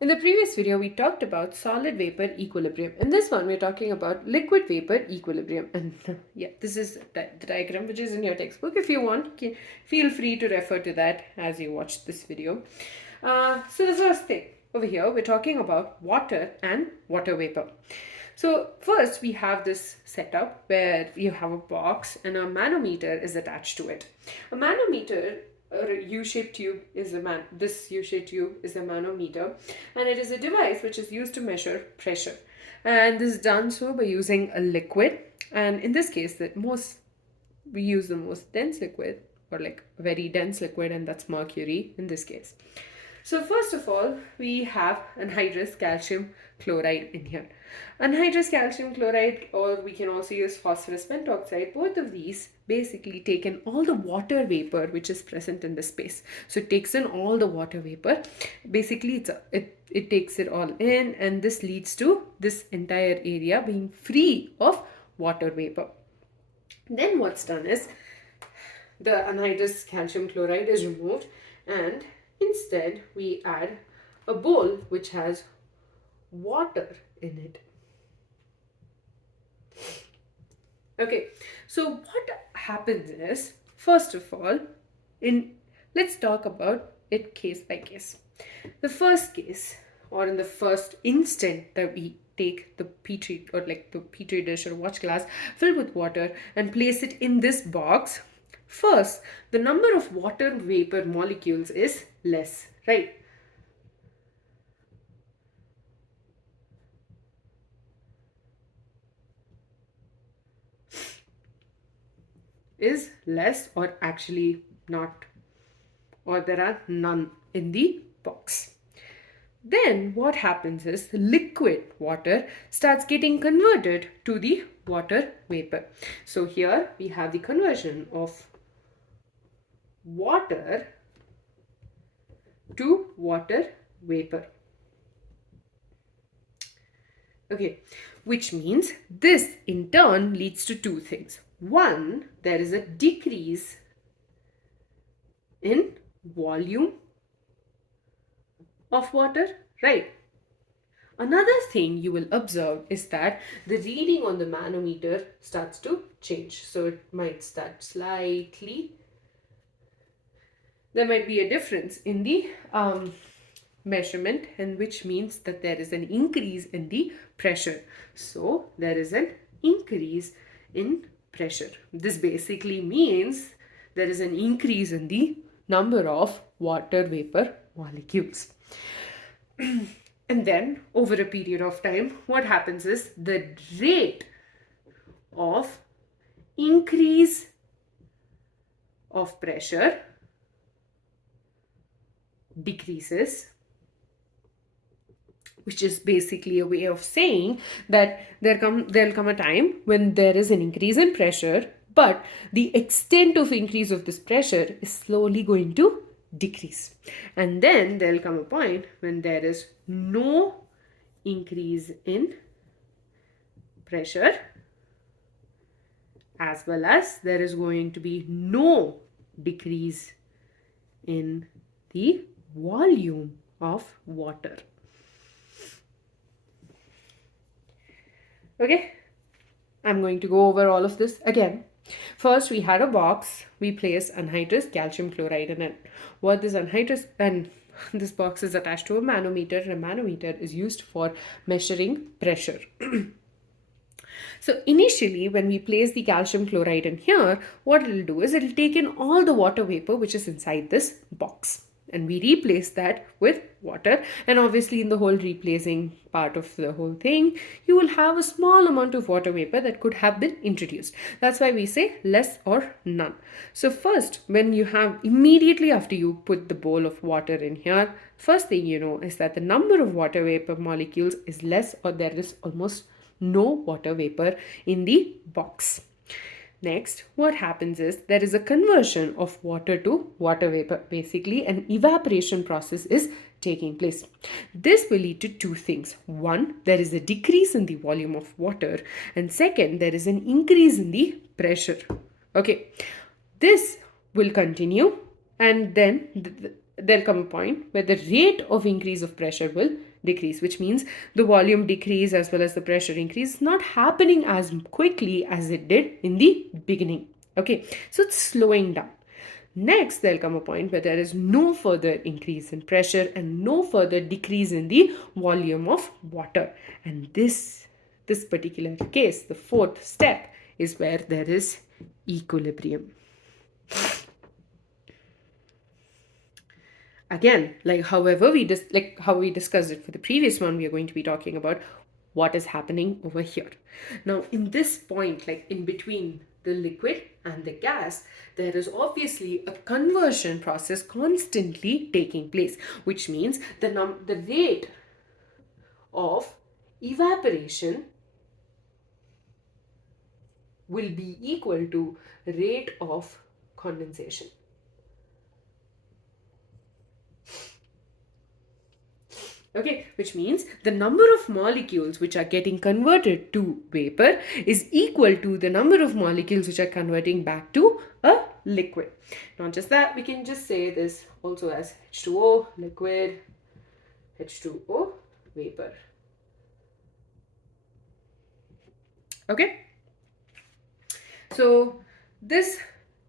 In the previous video, we talked about solid-vapor equilibrium. In this one, we're talking about liquid-vapor equilibrium. And yeah, this is the diagram which is in your textbook. If you want, feel free to refer to that as you watch this video. So the first thing over here, we're talking about water and water vapor. So first, we have this setup where you have a box and a manometer is attached to it. A manometer, a U-shaped tube is this U-shaped tube is a manometer, and it is a device which is used to measure pressure. And this is done so by using a liquid, and in this case, we use the most dense liquid, or like a very dense liquid, and that's mercury in this case. So first of all, we have anhydrous calcium chloride in here. Anhydrous calcium chloride, or we can also use phosphorus pentoxide, both of these basically take in all the water vapor which is present in the space. So it takes in all the water vapor. Basically, it takes it all in, and this leads to this entire area being free of water vapor. Then what's done is the anhydrous calcium chloride is removed, and instead we add a bowl which has water in it. Okay, so what happens is, first of all, let's talk about it case by case. The first case, or in the first instant that we take the petri, or like the petri dish or watch glass filled with water and place it in this box, first, the number of water vapor molecules is less, right? Is less, or actually not, or there are none in the box. Then what happens is the liquid water starts getting converted to the water vapor. So here we have the conversion of water to water vapor. Okay, which means this in turn leads to two things. One, there is a decrease in volume of water, right? Another thing you will observe is that the reading on the manometer starts to change. So it might start slightly. There might be a difference in the measurement, and which means that there is an increase in the pressure. So there is an increase in pressure. This basically means there is an increase in the number of water vapor molecules. And then over a period of time, what happens is the rate of increase of pressure decreases, which is basically a way of saying that there'll come a time when there is an increase in pressure, but the extent of increase of this pressure is slowly going to decrease. And then there'll come a point when there is no increase in pressure, as well as there is going to be no decrease in the volume of water. Okay, I'm going to go over all of this again. First, we had a box. We placed anhydrous calcium chloride in it. What this anhydrous, and this box is attached to a manometer. A manometer is used for measuring pressure. So initially, when we place the calcium chloride in here, what it'll do is it'll take in all the water vapor which is inside this box, and we replace that with water. And obviously in the whole replacing part of the whole thing, you will have a small amount of water vapor that could have been introduced. That's why we say less or none. So first, when you have immediately after you put the bowl of water in here, first thing you know is that the number of water vapor molecules is less, or there is almost no water vapor in the box. Next, what happens is there is a conversion of water to water vapor. Basically, an evaporation process is taking place. This will lead to two things. One, there is a decrease in the volume of water, and second, there is an increase in the pressure. Okay, this will continue, and then there'll come a point where the rate of increase of pressure will decrease, which means the volume decrease as well as the pressure increase is not happening as quickly as it did in the beginning. Okay, so it's slowing down. Next, there'll come a point where there is no further increase in pressure and no further decrease in the volume of water. And this particular case, the fourth step, is where there is equilibrium. Again, like how we discussed it for the previous one, we are going to be talking about what is happening over here. Now, in this point, like in between the liquid and the gas, there is obviously a conversion process constantly taking place, which means the rate of evaporation will be equal to rate of condensation. Okay, which means the number of molecules which are getting converted to vapor is equal to the number of molecules which are converting back to a liquid. Not just that, we can just say this also as H2O, liquid, H2O, vapor. Okay, so this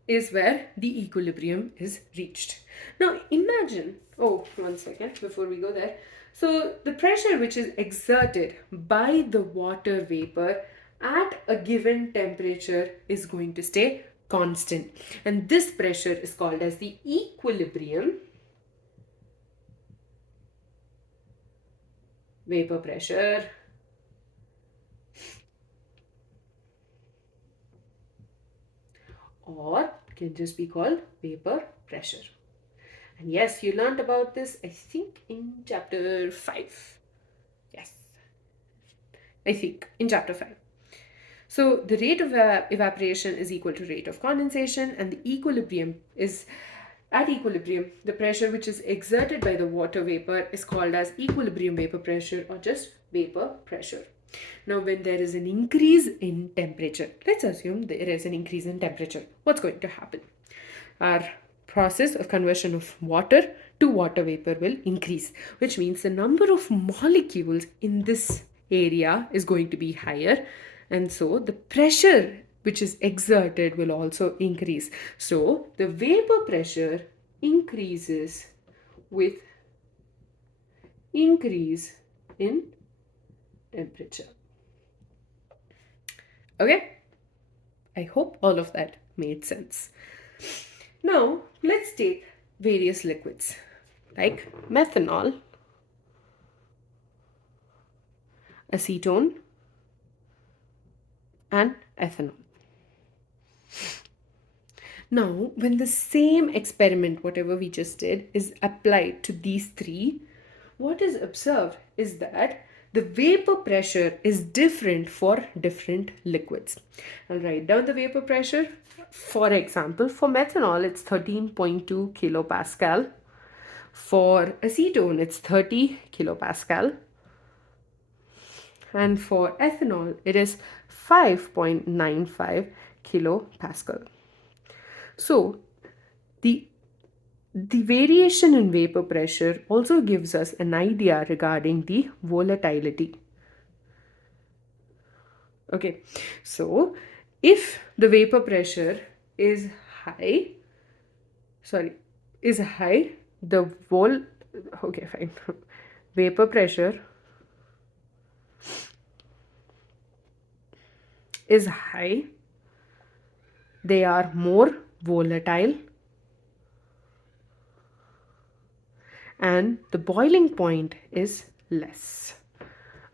is where the equilibrium is reached. Now imagine, oh, 1 second before we go there. So the pressure which is exerted by the water vapor at a given temperature is going to stay constant. And this pressure is called as the equilibrium vapor pressure. Or can just be called vapor pressure. And yes, you learned about this, I think, in chapter 5. Yes, I think in chapter 5. So the rate of evaporation is equal to rate of condensation, and the equilibrium is, at equilibrium, the pressure which is exerted by the water vapor is called as equilibrium vapor pressure or just vapor pressure. Now, when there is an increase in temperature, let's assume there is an increase in temperature, what's going to happen? Our process of conversion of water to water vapor will increase, which means the number of molecules in this area is going to be higher, and so the pressure which is exerted will also increase. So the vapor pressure increases with increase in temperature. Okay, I hope all of that made sense. Now, let's take various liquids like methanol, acetone, and ethanol. Now, when the same experiment, whatever we just did, is applied to these three, what is observed is that the vapor pressure is different for different liquids. I'll write down the vapor pressure. For example, for methanol, it's 13.2 kilopascal. For acetone, it's 30 kilopascal. And for ethanol, it is 5.95 kilopascal. So, the variation in vapor pressure also gives us an idea regarding the volatility. Okay, so if the vapor pressure is high, vapor pressure is high, they are more volatile, and the boiling point is less.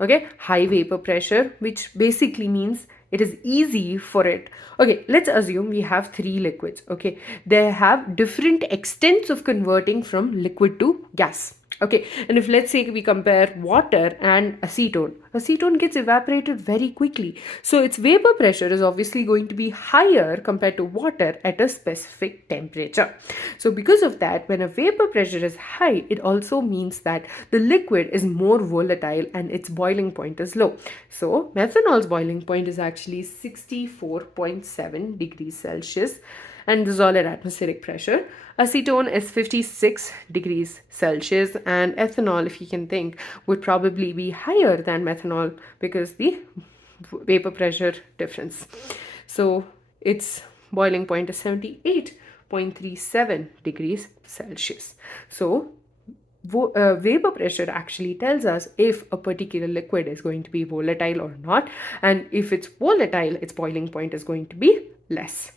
Okay, high vapor pressure, which basically means it is easy for it. Okay, let's assume we have three liquids. Okay, they have different extents of converting from liquid to gas. Okay, and if let's say we compare water and acetone gets evaporated very quickly. So its vapor pressure is obviously going to be higher compared to water at a specific temperature. So because of that, when a vapor pressure is high, it also means that the liquid is more volatile and its boiling point is low. So methanol's boiling point is actually 64.7 degrees Celsius. and dissolved at atmospheric pressure. Acetone is 56 degrees Celsius, and ethanol, if you can think, would probably be higher than methanol because the vapor pressure difference. So its boiling point is 78.37 degrees Celsius. So vapor pressure actually tells us if a particular liquid is going to be volatile or not, and if it's volatile, its boiling point is going to be less.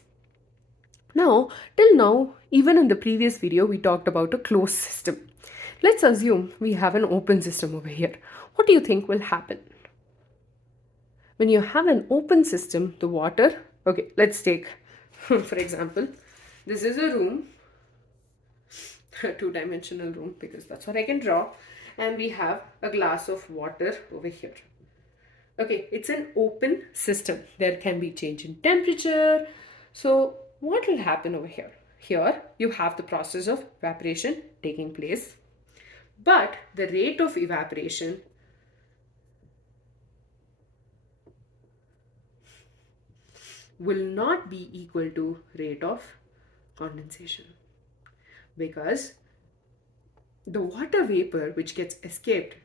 Now, till now, even in the previous video, we talked about a closed system. Let's assume we have an open system over here. What do you think will happen? When you have an open system, the water, okay, let's take, for example, this is a room, a two-dimensional room, because that's what I can draw, and we have a glass of water over here. Okay, it's an open system. There can be change in temperature. So what will happen over here? Here you have the process of evaporation taking place, but the rate of evaporation will not be equal to rate of condensation, because the water vapor which gets escaped,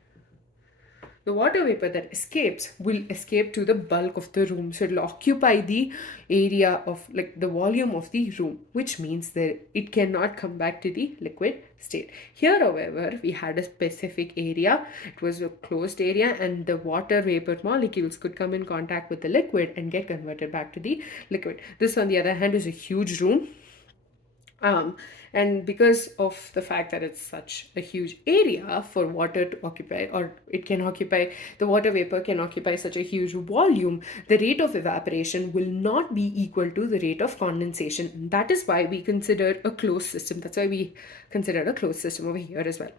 the water vapor that escapes will escape to the bulk of the room. So it will occupy the area of, like, the volume of the room, which means that it cannot come back to the liquid state. Here, however, we had a specific area. It was a closed area, and the water vapor molecules could come in contact with the liquid and get converted back to the liquid. This, on the other hand, is a huge room. And because of the fact that it's such a huge area for water to occupy, or it can occupy, the water vapor can occupy such a huge volume, the rate of evaporation will not be equal to the rate of condensation. And that is why we consider a closed system. That's why we consider a closed system over here as well.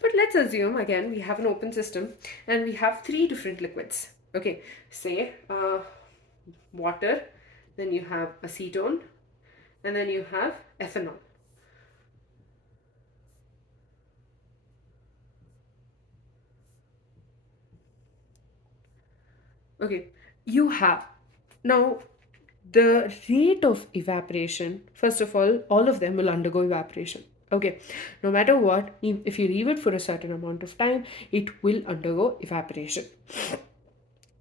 But let's assume, again, we have an open system and we have three different liquids. Okay, say water, then you have acetone, and then you have ethanol. Okay, you have now the rate of evaporation. First of all of them will undergo evaporation. Okay, no matter what, if you leave it for a certain amount of time, it will undergo evaporation.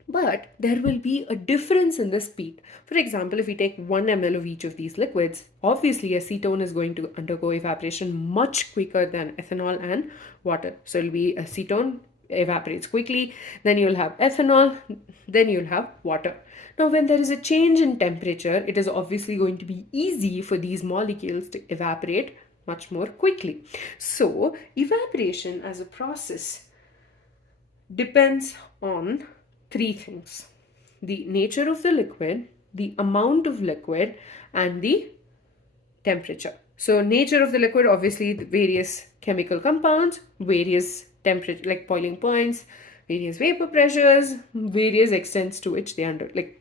But there will be a difference in the speed. For example, if we take 1 ml of each of these liquids, obviously acetone is going to undergo evaporation much quicker than ethanol and water. So it'll be acetone evaporates quickly, then you'll have ethanol, then you'll have water. Now, when there is a change in temperature, it is obviously going to be easy for these molecules to evaporate much more quickly. So evaporation as a process depends on three things: the nature of the liquid, the amount of liquid, and the temperature. So nature of the liquid, obviously the various chemical compounds, various temperature, like boiling points, various vapor pressures, various extents to which they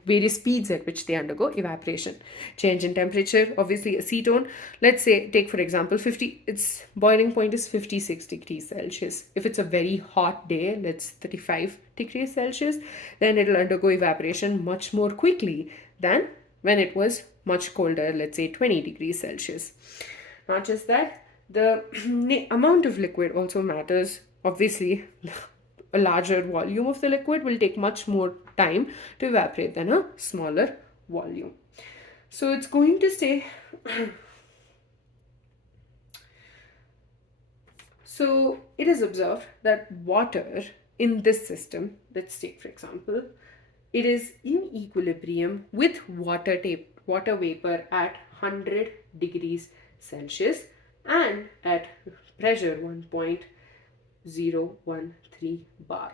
various speeds at which they undergo evaporation. Change in temperature, obviously acetone, let's say, take for example 50, its boiling point is 56 degrees Celsius. If it's a very hot day, let's 35 degrees Celsius, then it'll undergo evaporation much more quickly than when it was much colder, let's say 20 degrees Celsius. Not just that, the amount of liquid also matters. Obviously, a larger volume of the liquid will take much more time to evaporate than a smaller volume. So it's going to say, so it is observed that water in this system, let's take for example, it is in equilibrium with water vapor at 100 degrees Celsius and at pressure 1.013 bar.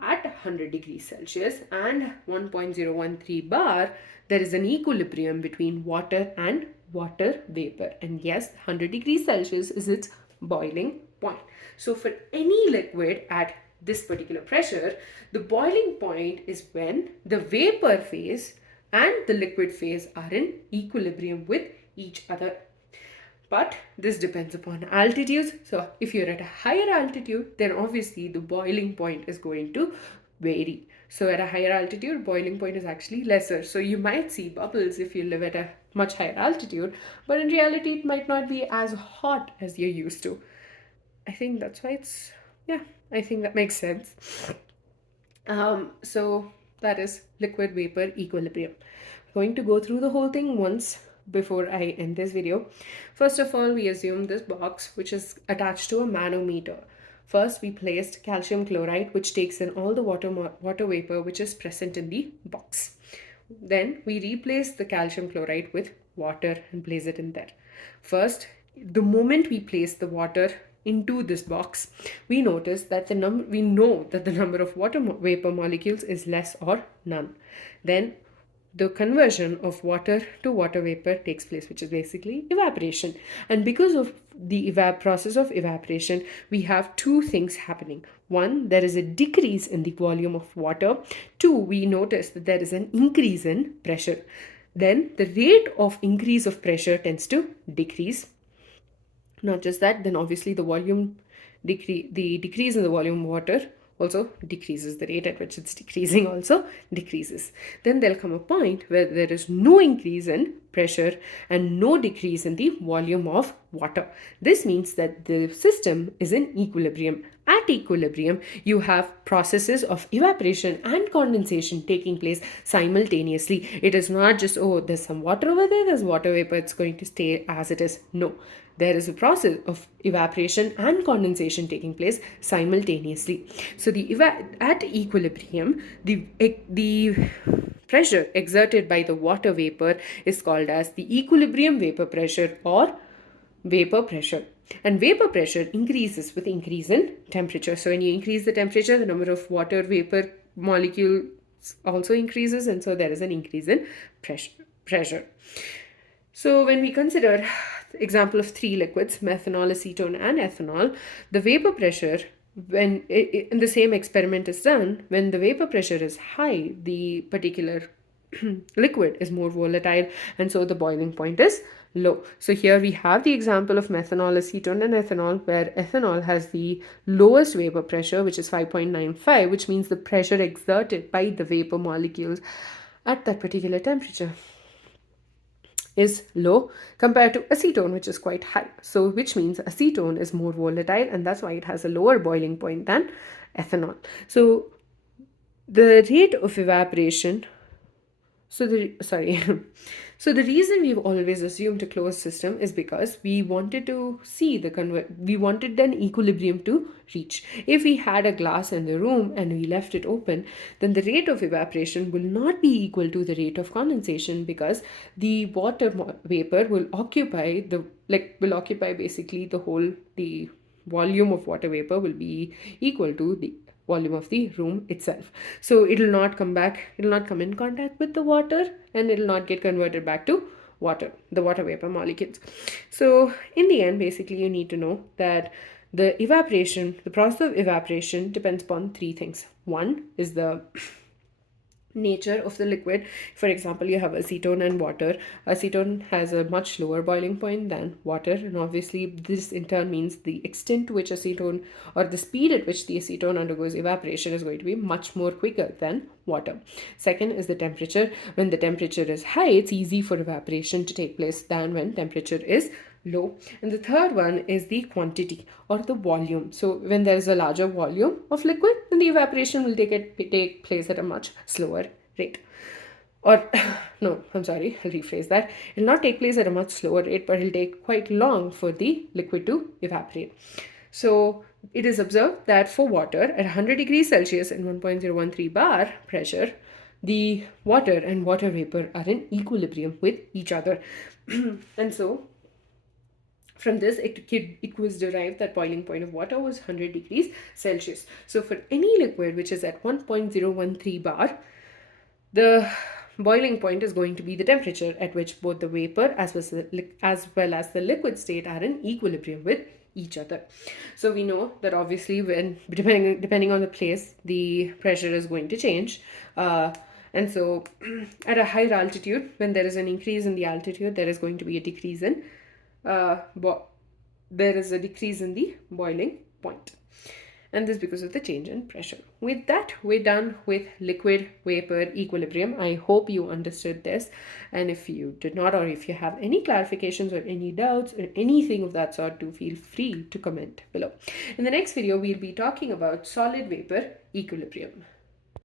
At 100 degrees Celsius and 1.013 bar, there is an equilibrium between water and water vapor. And yes, 100 degrees Celsius is its boiling point. So for any liquid at this particular pressure, the boiling point is when the vapor phase and the liquid phase are in equilibrium with each other. But this depends upon altitudes. So if you're at a higher altitude, then obviously the boiling point is going to vary. So at a higher altitude, boiling point is actually lesser. So you might see bubbles if you live at a much higher altitude, but in reality, it might not be as hot as you're used to. I think that's why yeah, I think that makes sense. So that is liquid vapor equilibrium. I'm going to go through the whole thing once before I end this video. First of all, we assume this box, which is attached to a manometer. First, we placed calcium chloride, which takes in all the water vapor which is present in the box. Then we replace the calcium chloride with water and place it in there. First, the moment we place the water into this box, we notice that we know that the number of water vapor molecules is less or none. Then the conversion of water to water vapor takes place, which is basically evaporation. And because of the process of evaporation, we have two things happening. One, there is a decrease in the volume of water. Two, we notice that there is an increase in pressure. Then the rate of increase of pressure tends to decrease. Not just that, then obviously the decrease in the volume of water also decreases. The rate at which it's decreasing also decreases. Then there'll come a point where there is no increase in pressure and no decrease in the volume of water. This means that the system is in equilibrium. At equilibrium, you have processes of evaporation and condensation taking place simultaneously. It is not just, oh, there's some water over there, there's water vapor, it's going to stay as it is. No. There is a process of evaporation and condensation taking place simultaneously. So at equilibrium, the pressure exerted by the water vapor is called as the equilibrium vapor pressure or vapor pressure. And vapor pressure increases with increase in temperature. So when you increase the temperature, the number of water vapor molecules also increases, and so there is an increase in pressure. So when we consider the example of three liquids, methanol, acetone, and ethanol, the vapor pressure, when in the same experiment is done, when the vapor pressure is high, the particular liquid is more volatile, and so the boiling point is low. So here we have the example of methanol, acetone, and ethanol, where ethanol has the lowest vapor pressure, which is 5.95, which means the pressure exerted by the vapor molecules at that particular temperature is low compared to acetone, which is quite high. So which means acetone is more volatile, and that's why it has a lower boiling point than ethanol. So the rate of evaporation, so the reason we've always assumed a closed system is because we wanted to see we wanted an equilibrium to reach. If we had a glass in the room and we left it open, then the rate of evaporation will not be equal to the rate of condensation, because the water vapor will occupy basically the volume of water vapor will be equal to the volume of the room itself. So it will not come in contact with the water, and it will not get converted back to the water vapor molecules. So in the end, basically you need to know that the process of evaporation depends upon three things. One is the nature of the liquid. For example, you have acetone and water. Acetone has a much lower boiling point than water, and obviously this in turn means the extent to which acetone, or the speed at which the acetone undergoes evaporation, is going to be much more quicker than water. Second is the temperature. When the temperature is high, it's easy for evaporation to take place than when temperature is low. And the third one is the quantity or the volume. So when there is a larger volume of liquid, then the evaporation will take place at a much slower rate. Or no, I'm sorry, I'll rephrase that. It will not take place at a much slower rate, but it will take quite long for the liquid to evaporate. So it is observed that for water at 100 degrees Celsius and 1.013 bar pressure, the water and water vapor are in equilibrium with each other. And so from this, it was derived that boiling point of water was 100 degrees Celsius. So for any liquid which is at 1.013 bar, the boiling point is going to be the temperature at which both the vapor as well as the liquid state are in equilibrium with each other. So we know that obviously when depending on the place, the pressure is going to change. And so at a higher altitude, when there is an increase in the altitude, there is going to be a decrease in the boiling point. and this because of the change in pressure. With that, we're done with liquid vapor equilibrium. I hope you understood this, and if you did not, or if you have any clarifications or any doubts or anything of that sort, do feel free to comment below. In the next video, we'll be talking about solid vapor equilibrium.